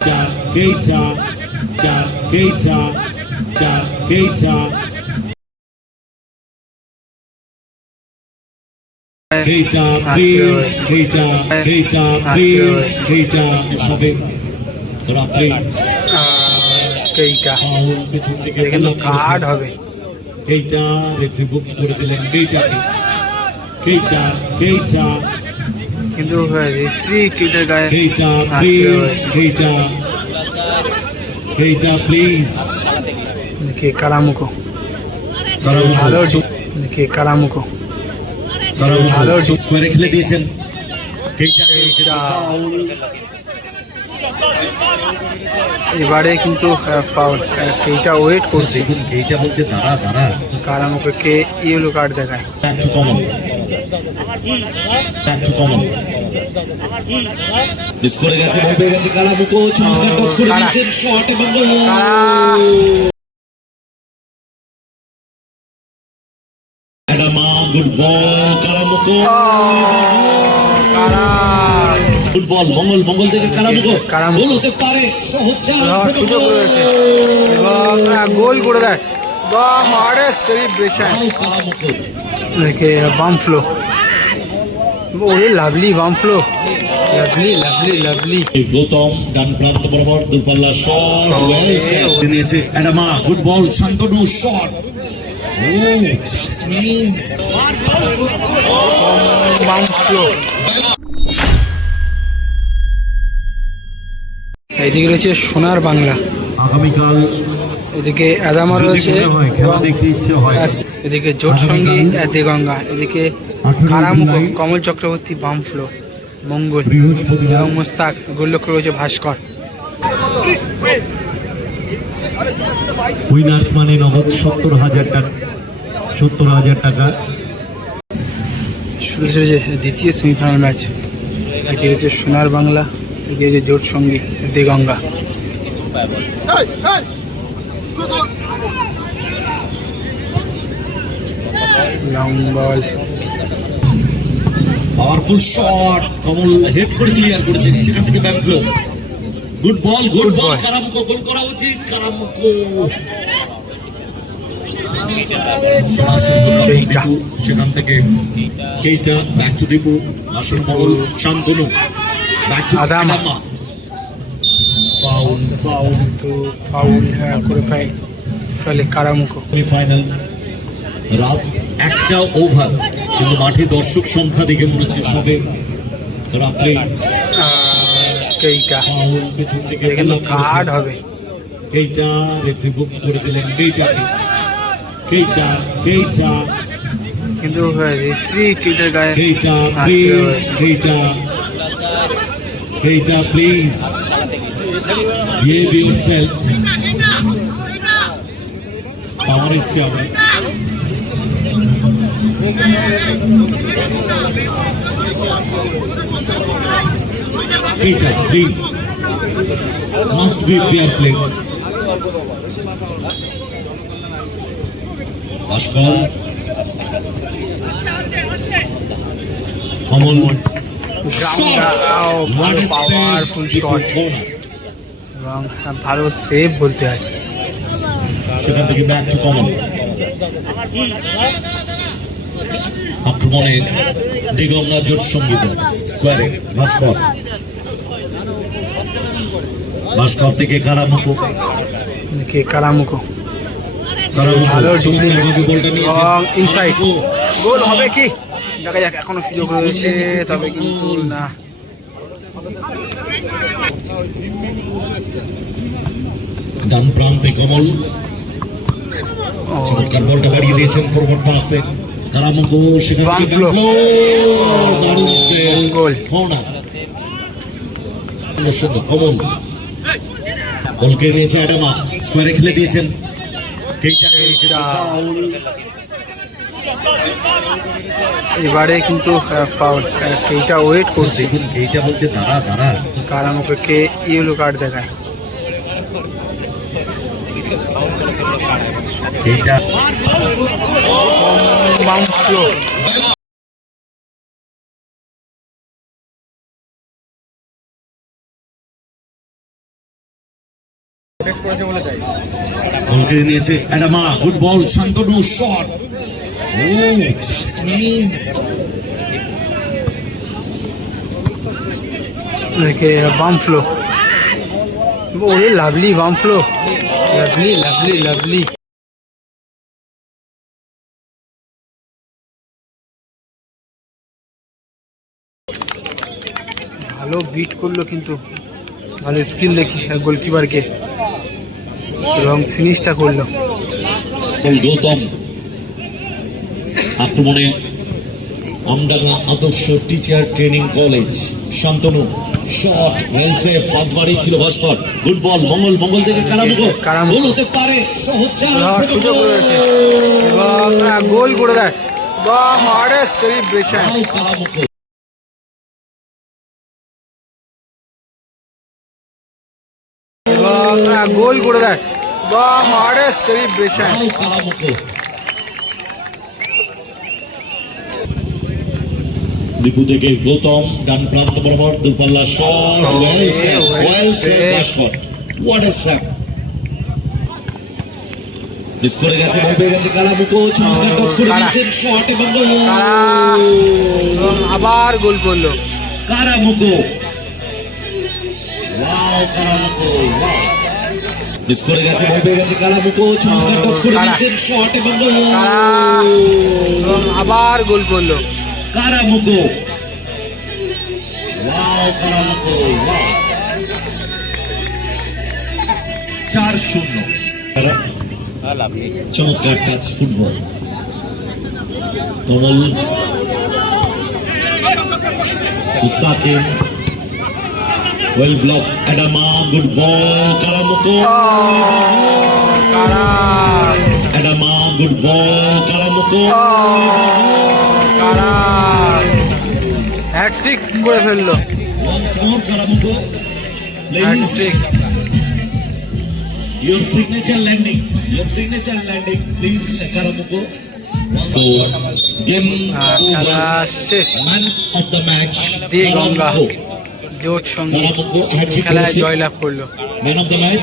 Keita, Keita, Keita, Keita, please, Keita, Keita, please, Keita, সবে রাত্রে কেইটা পেছন থেকে কিন্তু কার্ড হবে। কেইটা রেফারি বুক করে দিলেন কেইটাকে। কেইটা, কেইটা, কিন্তু রেফারি কেইটার গায়ে কেইটা, প্লিজ, কেইটা, কেইটা, প্লিজ। देखिए कारामुको ভালো देखिए कारामुको ভালো স্কোয়ারে খেলে দিয়েছেন কেইটা। এবারে কিন্তু ফাউল, কেইটা ওয়েট করছে। কেইটা বলছে দাঁড়া দাঁড়া। কারামুকো কে ইয়েলো কার্ড দেখায়। Back to common, back to common. Miss করে গেছে, বল পেয়ে গেছে কারামুকো, চমৎকার টচ করে দিয়েছেন, শট এবং গোল। এডামা, গুড বল কারামুকো, গুড বল মঙ্গল, মঙ্গল থেকে কারামুকো গোল হতে পারে, সহজ সুযোগ রয়েছে এবং গোল করে দেয়। বাহ, মারে সেলিব্রেশন। কারামুকো देखिए बम फ्लो, ওরে লাভলি বাম flow, lovely lovely lovely. Gautam ডান প্রান্ত বরাবর দূরপাল্লা শট দিয়েছে Adama, good ball Santanu, shot oh just miss, বাম ফ্লো। এইদিকে রয়েছে সোনার বাংলা, আগামীকাল এদিকে আদামা রয়েছে, খেলা দেখতে ইচ্ছে হয়। এদিকে জোট সঙ্গী দিগঙ্গা, এদিকে কারামুকো, কমল চক্রবর্তী বাম ফ্লো, মঙ্গল এবং মুস্তাক, গোলরক্ষক রয়েছে ভাস্কর। উইনার্স মানে নগদ 70,000 টাকা, 70,000 টাকা। শুরু হয়েছে দ্বিতীয় সেমিফাইনাল ম্যাচ, এদিকে রয়েছে সোনার বাংলা, এদিকে রয়েছে জোট সঙ্গী Deganga. Long ball, powerful shot, Kamal head করে ক্লিয়ার করেছেন, সেখান থেকে back flow, good ball, good ball Karamoko, goal করা উচিত কারামুকো। সেখান থেকে কেইটা, ব্যাক টু দীপু, আসল Mangal, Santanu, back to Adama, foul, foul, তো ফাউল করে ফেলে কারামুকো। ফাইনাল রাত 1টা ওভার, কিন্তু মাঠে দর্শক সংখ্যা দেখে মনে হচ্ছে সবে রাত্রে। কেইটা ফাউল পেছন থেকে কিন্তু কার্ড হবে। কেইটা রেফারি বুক করে দিলেন কেইটাকে। কেইটা, কেইটা, কিন্তু রেফারি কেইটার গায়ে কেইটা, প্লিজ, কেইটা, কেইটা, প্লিজ, behave yourself। পাওয়ার এসছে আবার, কেইটা, please, must be fair play. Bhaskar, Kamal, powerful shot এবং ভালো সেভ বলতে হয়। সেখান থেকে ব্যাক টু কমন, আক্রমণে দিগঙ্গা জোট সঙ্গীত, স্কোয়ারে ভাস্কর, ভাস্কর থেকে কারামুকো, কারামুকো ইনসাইড, গোল হবে কি দেখা যাক, এখনো সুযোগ রয়েছে তবে কিন্তু না। ডান প্রান্তে কমল, চমৎকার বলটা বাড়িয়ে দিয়েছেন ফরওয়ার্ড পাসে কারামুকো, সেখান থেকে দারুণ সেভ, গোল। কমল বলকে নিয়েছে এডামা, স্কোয়ারে খেলে দিয়েছেন এবারে কিন্তু ফাউল, কেইটা ওয়েট করছে। কেইটা বলছে দাঁড়া দাঁড়া। কারামুকো কে ইয়েলো কার্ড দেখায়। কেইটা বাম ফ্লো। বল কেড়ে নিয়েছে Adama, good ball Santanu, shot, oh just miss. এদিকে বাম ফ্লো, ওরে লাভলি বাম ফ্লো, লাভলি লাভলি লাভলি। ভালো বিট করলো কিন্তু ভালো স্কিল দেখি গোলকিপারকে এবং ফিনিশটা করলো। গৌতম আক্রমণে আমডাঙ্গা আদর্শ teacher training college, Shantanu shot, well save, first বারই ছিল ভাস্কর, গুড বল মঙ্গল, মঙ্গল থেকে কারামুকো, গোল হতে পারে, সহজ সুযোগ রয়েছে এবং গোল করে দেয় বা মারে সেলিব্রেশন। কারামুকো এবং গোল করে দেয় বা মারে সেলিব্রেশন। কারামুকো দীপু থেকে গৌতম ডান প্রান্ত বরাবর দূরপাল্লা shot, well save Bhaskar, what a save, miss করে গেছে, বল পেয়ে গেছে কারামুকো, চমৎকার টচ করে দিয়েছেন, শট এবং গোল, এবং আবার গোল করলো কারামুকো, ওয়াও কারামুকো, ওয়াও, মিস করে গেছে, বল পেয়ে গেছে কারামুকো, চমৎকার টচ করে দিয়েছেন, শট এবং গোল, এবং আবার গোল করলো কারামুকো, ওয়াও কারামুকো, ওয়াও, 4-0। চমৎকার touch football, Kamal Mustakim, well block Adama, good ball Karamoko, Adama, good ball Karamoko, hattrick করে ফেললো, once more Karamoko, please hattrick. your signature landing, please Karamoko. তো গেম খেলা শেষ, man of the match Deganga Karamoko, জোট সঙ্গে Karamoko hattrick খেলায় করেছে, জয়লাভ করলো। Man of the match.